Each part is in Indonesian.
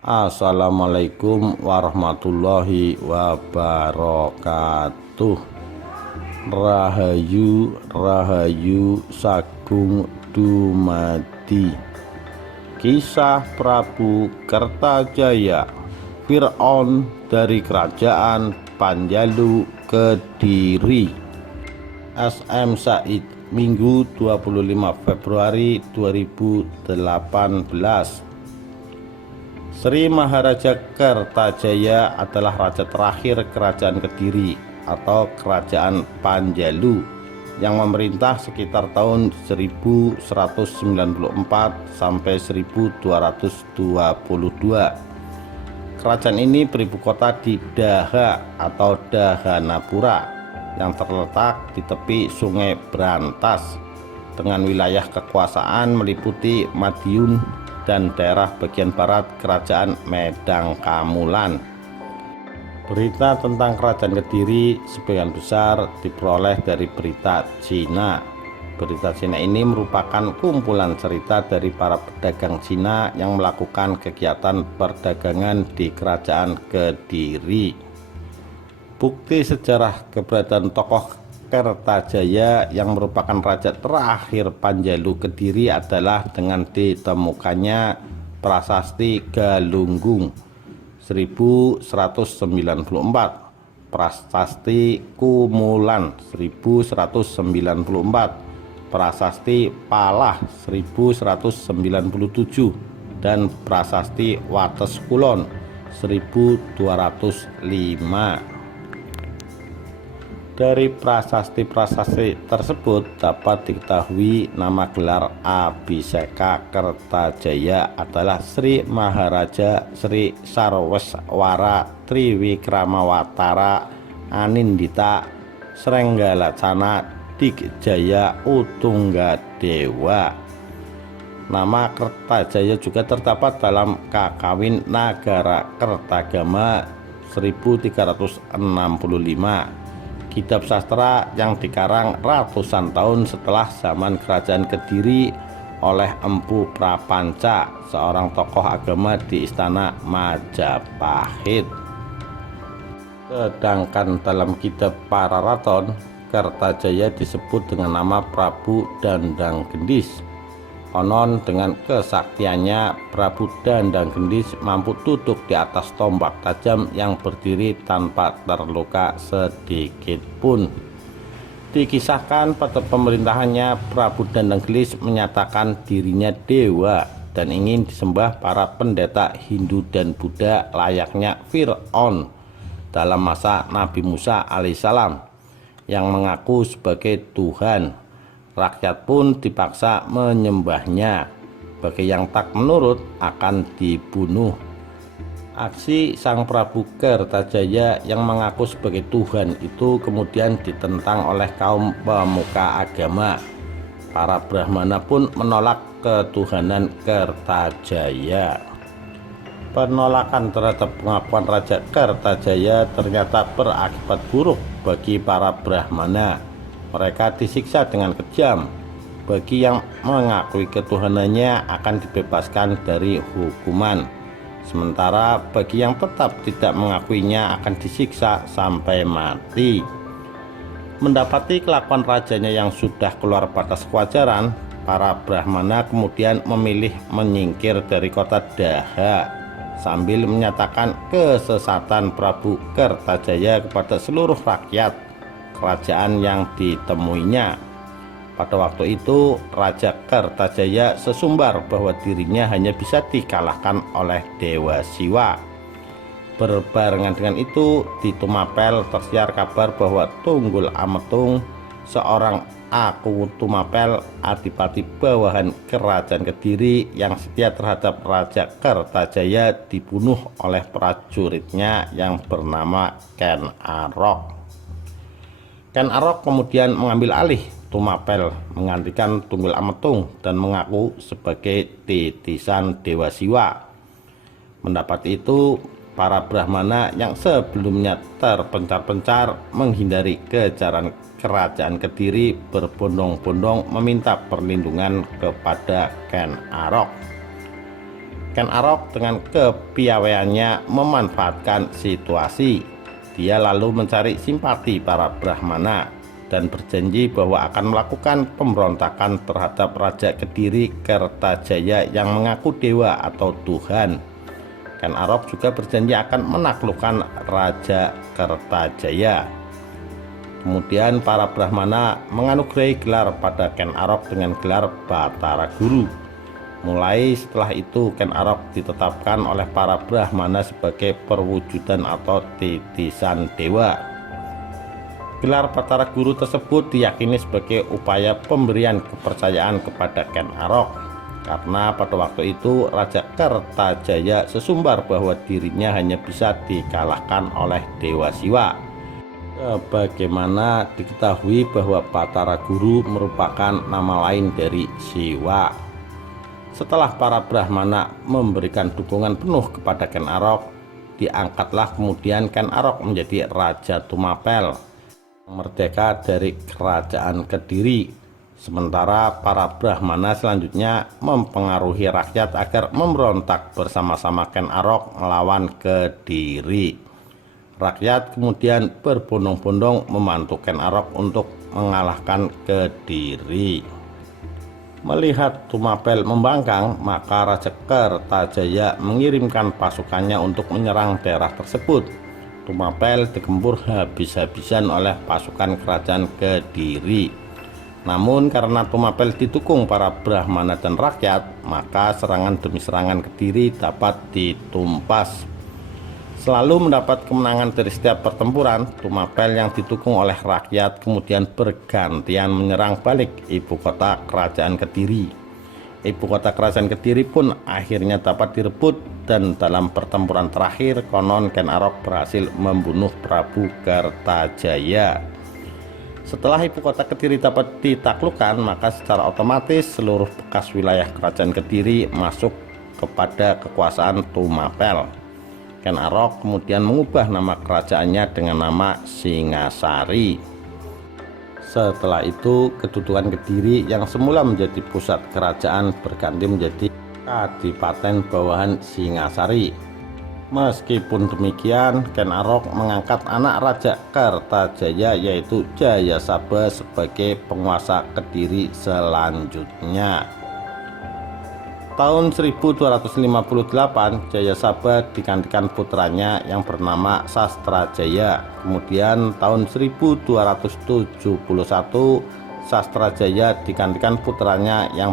Assalamualaikum warahmatullahi wabarakatuh. Rahayu Rahayu Sagung dumadi. Kisah Prabu Kertajaya, Fir'aun dari Kerajaan Panjalu Kediri. SM Said, Minggu 25 Februari 2018. Sri Maharaja Kertajaya adalah raja terakhir Kerajaan Kediri atau Kerajaan Panjalu yang memerintah sekitar tahun 1194 sampai 1222. Kerajaan ini beribu kota di Daha atau Dahanapura yang terletak di tepi Sungai Brantas dengan wilayah kekuasaan meliputi Madiun dan daerah bagian barat Kerajaan Medang Kamulan. Berita tentang Kerajaan Kediri sebagian besar diperoleh dari berita Cina. Berita Cina ini merupakan kumpulan cerita dari para pedagang Cina yang melakukan kegiatan perdagangan di Kerajaan Kediri. Bukti sejarah keberadaan tokoh Kertajaya yang merupakan raja terakhir Panjalu Kediri adalah dengan ditemukannya prasasti Galunggung 1194, prasasti Kumulan 1194, prasasti Palah 1197, dan prasasti Wates Kulon 1205. Dari prasasti-prasasti tersebut dapat diketahui nama gelar Abhiseka Kertajaya adalah Sri Maharaja Sri Sarweswara Triwikramawatara Anindita Srenggalacana Digjaya Utunggadewa. Nama Kertajaya juga terdapat dalam Kakawin Nagara Kertagama 1365, kitab sastra yang dikarang ratusan tahun setelah zaman Kerajaan Kediri oleh Empu Prapanca, seorang tokoh agama di Istana Majapahit. Sedangkan dalam kitab Pararaton, Kertajaya disebut dengan nama Prabu Dandang Gendis. Konon dengan kesaktiannya, Prabu Dandang Gendis mampu duduk di atas tombak tajam yang berdiri tanpa terluka sedikit pun. Dikisahkan pada pemerintahannya, Prabu Dandang Gendis menyatakan dirinya dewa dan ingin disembah para pendeta Hindu dan Buddha layaknya Fir'aun dalam masa Nabi Musa alaihissalam yang mengaku sebagai Tuhan. Rakyat pun dipaksa menyembahnya. Bagi yang tak menurut akan dibunuh. Aksi Sang Prabu Kertajaya yang mengaku sebagai Tuhan itu kemudian ditentang oleh kaum pemuka agama. Para Brahmana pun menolak ketuhanan Kertajaya. Penolakan terhadap pengakuan Raja Kertajaya ternyata berakibat buruk bagi para Brahmana. Mereka disiksa dengan kejam. Bagi yang mengakui ketuhanannya akan dibebaskan dari hukuman. Sementara bagi yang tetap tidak mengakuinya akan disiksa sampai mati. Mendapati kelakuan rajanya yang sudah keluar batas kewajaran, para Brahmana kemudian memilih menyingkir dari kota Daha sambil menyatakan kesesatan Prabu Kertajaya kepada seluruh rakyat kerajaan yang ditemuinya. Pada waktu itu Raja Kertajaya sesumbar bahwa dirinya hanya bisa dikalahkan oleh Dewa Siwa. Berbarengan dengan itu di Tumapel tersiar kabar bahwa Tunggul Ametung, seorang Aku Tumapel, adipati bawahan Kerajaan Kediri yang setia terhadap Raja Kertajaya, dibunuh oleh prajuritnya yang bernama Ken Arok. Ken Arok kemudian mengambil alih Tumapel, menggantikan Tunggul Ametung dan mengaku sebagai titisan Dewa Siwa. Mendapat itu, para Brahmana yang sebelumnya terpencar-pencar menghindari kejaran Kerajaan Kediri berbondong-bondong meminta perlindungan kepada Ken Arok. Ken Arok dengan kepiawaiannya memanfaatkan situasi. Dia lalu mencari simpati para Brahmana dan berjanji bahwa akan melakukan pemberontakan terhadap Raja Kediri Kertajaya yang mengaku dewa atau Tuhan. Ken Arok juga berjanji akan menaklukkan Raja Kertajaya. Kemudian para Brahmana menganugerahi gelar pada Ken Arok dengan gelar Batara Guru. Mulai setelah itu Ken Arok ditetapkan oleh para Brahmana sebagai perwujudan atau titisan dewa. Gelar Batara Guru tersebut diyakini sebagai upaya pemberian kepercayaan kepada Ken Arok, karena pada waktu itu Raja Kertajaya sesumbar bahwa dirinya hanya bisa dikalahkan oleh Dewa Siwa. Sebagaimana diketahui bahwa Batara Guru merupakan nama lain dari Siwa. Setelah para Brahmana memberikan dukungan penuh kepada Ken Arok, diangkatlah kemudian Ken Arok menjadi Raja Tumapel, merdeka dari Kerajaan Kediri. Sementara para Brahmana selanjutnya mempengaruhi rakyat agar memberontak bersama-sama Ken Arok melawan Kediri. Rakyat kemudian berbondong-bondong membantu Ken Arok untuk mengalahkan Kediri. Melihat Tumapel membangkang, maka Raja Kertajaya mengirimkan pasukannya untuk menyerang daerah tersebut. Tumapel digempur habis-habisan oleh pasukan kerajaan Kediri. Namun karena Tumapel didukung para Brahmana dan rakyat, maka serangan demi serangan Kediri dapat ditumpas. Selalu mendapat kemenangan dari setiap pertempuran, Tumapel yang didukung oleh rakyat kemudian bergantian menyerang balik ibu kota kerajaan Kediri. Ibu kota kerajaan Kediri pun akhirnya dapat direbut, dan dalam pertempuran terakhir konon Ken Arok berhasil membunuh Prabu Kertajaya. Setelah ibu kota Kediri dapat ditaklukkan, maka secara otomatis seluruh bekas wilayah kerajaan Kediri masuk kepada kekuasaan Tumapel. Ken Arok kemudian mengubah nama kerajaannya dengan nama Singasari. Setelah itu kedudukan Kediri yang semula menjadi pusat kerajaan berganti menjadi kadipaten bawahan Singasari. Meskipun demikian, Ken Arok mengangkat anak Raja Kertajaya yaitu Jayasabha sebagai penguasa Kediri selanjutnya. Tahun 1258, Jayasabha digantikan putranya yang bernama Sastrajaya. Kemudian tahun 1271, Sastrajaya digantikan putranya yang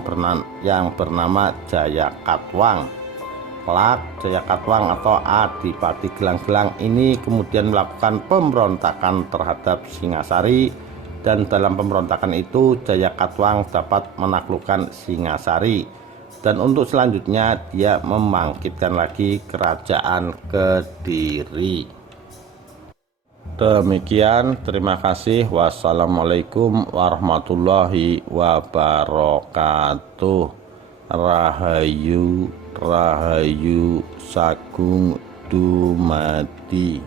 bernama Jayakatwang. Kelak, Jayakatwang atau Adipati Gelang-Gelang ini kemudian melakukan pemberontakan terhadap Singasari, dan dalam pemberontakan itu Jayakatwang dapat menaklukkan Singasari. Dan untuk selanjutnya dia membangkitkan lagi kerajaan Kediri. Demikian, terima kasih. Wassalamualaikum warahmatullahi wabarakatuh. Rahayu, Rahayu Sagung Dumadi.